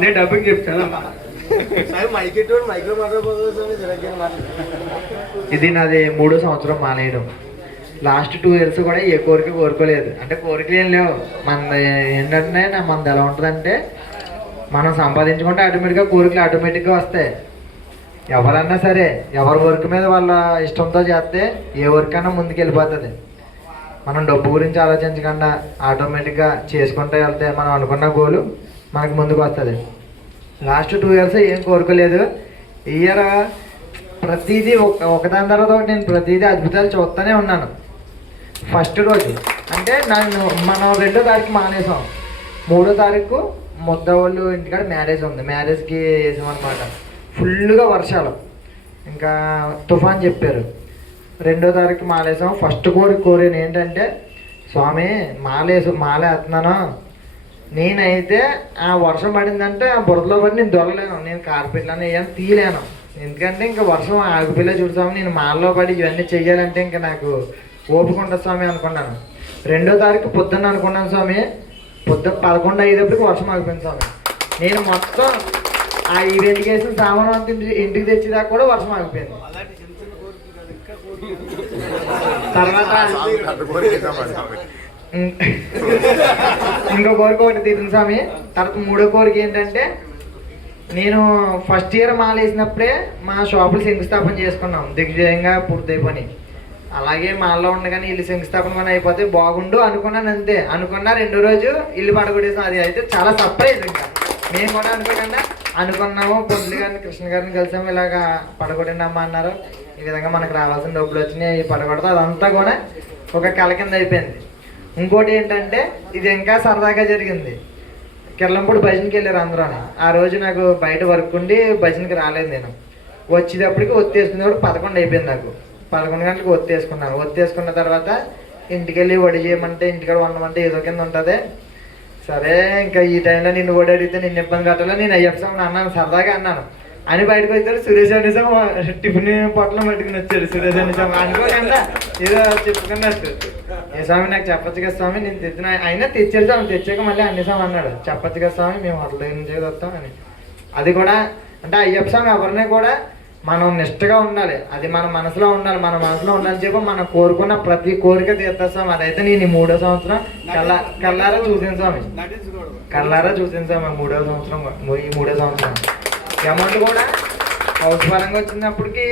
నేను డబ్బింగ్ చెప్తాను. ఇది నాది 3వ సంవత్సరం మానేయడం. లాస్ట్ 2 ఇయర్స్ కూడా ఏ కోరిక కోరుకోలేదు. అంటే కోరికలు ఏం లేవు. మన ఏంటంటే మనది ఎలా ఉంటుందంటే, మనం సంపాదించుకుంటే ఆటోమేటిక్గా కోరికలు ఆటోమేటిక్గా వస్తాయి. ఎవరన్నా సరే ఎవరి వర్క్ మీద వాళ్ళ ఇష్టంతో చేస్తే ఏ వర్క్ అయినా ముందుకు వెళ్ళిపోతుంది. మనం డబ్బు గురించి ఆలోచించకుండా ఆటోమేటిక్గా చేసుకుంటూ వెళ్తే మనం అనుకున్న గోలు మనకు ముందుకు వస్తుంది. లాస్ట్ 2 ఇయర్స్ ఏం కోరుకోలేదు. ఈ ఇయర్ ప్రతిదీ ఒకదాని తర్వాత ఒకటి నేను ప్రతిదీ అద్భుతాలు చూస్తూనే ఉన్నాను. ఫస్ట్ రోజు అంటే మనం 2వ తారీఖు మానేసాం. 3వ తారీఖు ముద్దవాళ్ళు ఇంటికాడ మ్యారేజ్ ఉంది. మ్యారేజ్కి వేసామన్నమాట. ఫుల్గా వర్షాలు, ఇంకా తుఫాన్ చెప్పారు. 2వ తారీఖు మాలేసాం. ఫస్ట్ కోరిన ఏంటంటే, స్వామి మాలేస్తున్నాను. నేనైతే ఆ వర్షం పడిందంటే ఆ బురదలో పడి నేను దొరలేను, నేను కార్పెట్లను ఏం తీయలేను. ఎందుకంటే ఇంకా వర్షం ఆగిపోలే చూడు నేను మాలలో పడి ఇవన్నీ చెయ్యాలంటే ఇంకా నాకు ఓపిక ఉండదు స్వామి అనుకున్నాను. 2వ తారీఖు పొద్దున్న అనుకున్నాను స్వామి. 11:05 వర్షం ఆగిపోయింది స్వామి. నేను మొత్తం ఆ ఈవెంట్కి వేసిన సామాను అంత ఇంటికి తెచ్చేదాకా కూడా వర్షం ఆగిపోయింది. తర్వాత ఇంకో కోరిక ఒకటి తీరింది స్వామి. తర్వాత 3వ కోరిక ఏంటంటే, నేను ఫస్ట్ ఇయర్ మాల వేసినప్పుడే మా షాపులు శంకుస్థాపన చేసుకున్నాం. దిగ్విజయంగా పూర్తయిపోయి. అలాగే మాల్లో ఉండగానే ఇల్లు శంకుస్థాపన పని అయిపోతే బాగుండు అనుకున్నాను. అంతే అనుకున్నా. 2వ రోజు ఇల్లు పడగొట్టేసాం. అది అయితే చాలా సర్ప్రైజ్. ఇంకా మేము కూడా అనుకున్నాము. పొందులు గారిని కృష్ణ గారిని కలిసాము. ఇలాగా పడగొట్టండి అమ్మ అన్నారు. ఈ విధంగా మనకు రావాల్సిన డబ్బులు వచ్చినాయి, పడగొడతా. అదంతా కూడా ఒక కళ కింద అయిపోయింది. ఇంకోటి ఏంటంటే, ఇది ఇంకా సరదాగా జరిగింది. కిర్లంపూడి భజనకి వెళ్ళారు అందరూ. ఆ రోజు నాకు బయట వర్క్ ఉండి భజనకి రాలేదు. నేను వచ్చేటప్పటికి ఒత్తేసుకునేప్పుడు 11 అయిపోయింది. నాకు 11 గంటలకు ఒత్తేసుకున్నాను. ఒత్తేసుకున్న తర్వాత ఇంటికి వెళ్ళి వడి చేయమంటే, ఇంటికాడ వండమంటే ఏదో కింద ఉంటుంది. సరే ఇంకా ఈ టైంలో నిన్ను కూడా అడిగితే నిన్ను ఇబ్బంది కట్టాలో నేను అయ్యప్ప అన్నాను, సరదాగా అన్నాను అని బయటకు వచ్చాడు. సురేష్ అనిసాం టిఫిన్ పొట్టలో పట్టుకుని వచ్చాడు. సురేష్ అనిసాం అనుకోకుండా ఏదో చెప్పుకున్నట్టు. ఏ స్వామి నాకు చెప్పచ్చు కదా స్వామి, నేను తెచ్చిన అయినా తెచ్చాడు స్వామి. తెచ్చాక మళ్ళీ అన్నిసాం అన్నాడు. చెప్పచ్చు కదా స్వామి, మేము హోటల్ దగ్గర నుంచి వస్తాం అని. అది కూడా అంటే అయ్యప్ప స్వామి ఎవరిని కూడా మనం నిష్టగా ఉండాలి. అది మన మనసులో ఉండాలి. మన మనసులో ఉండాలని చెప్పి మనం కోరుకున్న ప్రతి కోరిక తీర్చేస్తాం. అదైతే నేను ఈ 3వ సంవత్సరం కళ్ళారా చూసాను స్వామి. కళ్ళారా చూసాను స్వామి. 3వ సంవత్సరం ఈ 3వ సంవత్సరం అమౌంట్ కూడా హౌస్ పరంగా వచ్చినప్పటికి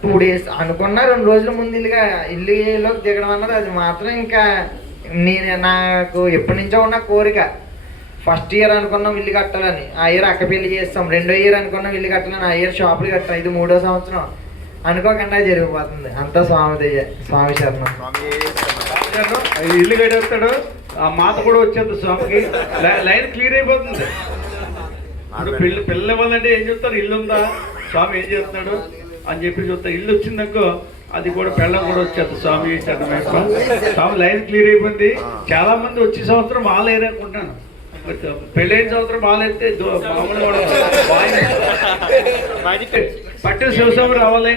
2 డేస్ అనుకున్నా. 2 రోజుల ముందు ఇల్లులోకి దిగడం అన్నది అది మాత్రం ఇంకా నాకు ఎప్పటి నుంచో ఉన్న కోరిక. ఫస్ట్ ఇయర్ అనుకున్నాం ఇల్లు కట్టాలని, ఆ ఇయర్ అక్క పెళ్లి చేస్తాం. 2వ ఇయర్ అనుకున్నాం ఇల్లు కట్టాలని, ఆ ఇయర్ షాపులు కట్టాం. ఇది 3వ సంవత్సరం అనుకోకుండా జరిగిపోతుంది. అంతా స్వామిదయ్య. స్వామి శరణం. ఇల్లు కట్టేస్తాడు, ఆ మాత కూడా వచ్చేది స్వామికి. లైన్ క్లియర్ అయిపోతుంది. ఇప్పుడు పిల్లలు ఇవ్వాలంటే ఏం చెప్తారు, ఇల్లు ఉందా స్వామి ఏం చేస్తున్నాడు అని చెప్పి చూస్తా. ఇల్లు వచ్చిందనుకో అది కూడా పెళ్ళం కూడా వచ్చేది. స్వామి శరణం. స్వామి లైన్ క్లియర్ అయిపోయింది. చాలా మంది వచ్చే సంవత్సరం మాలేరనుకుంటాను. పెళ్ళైన సంవత్సరం బాగాలైతే మామూలు కూడా పట్టు శివస్వామి రావాలి.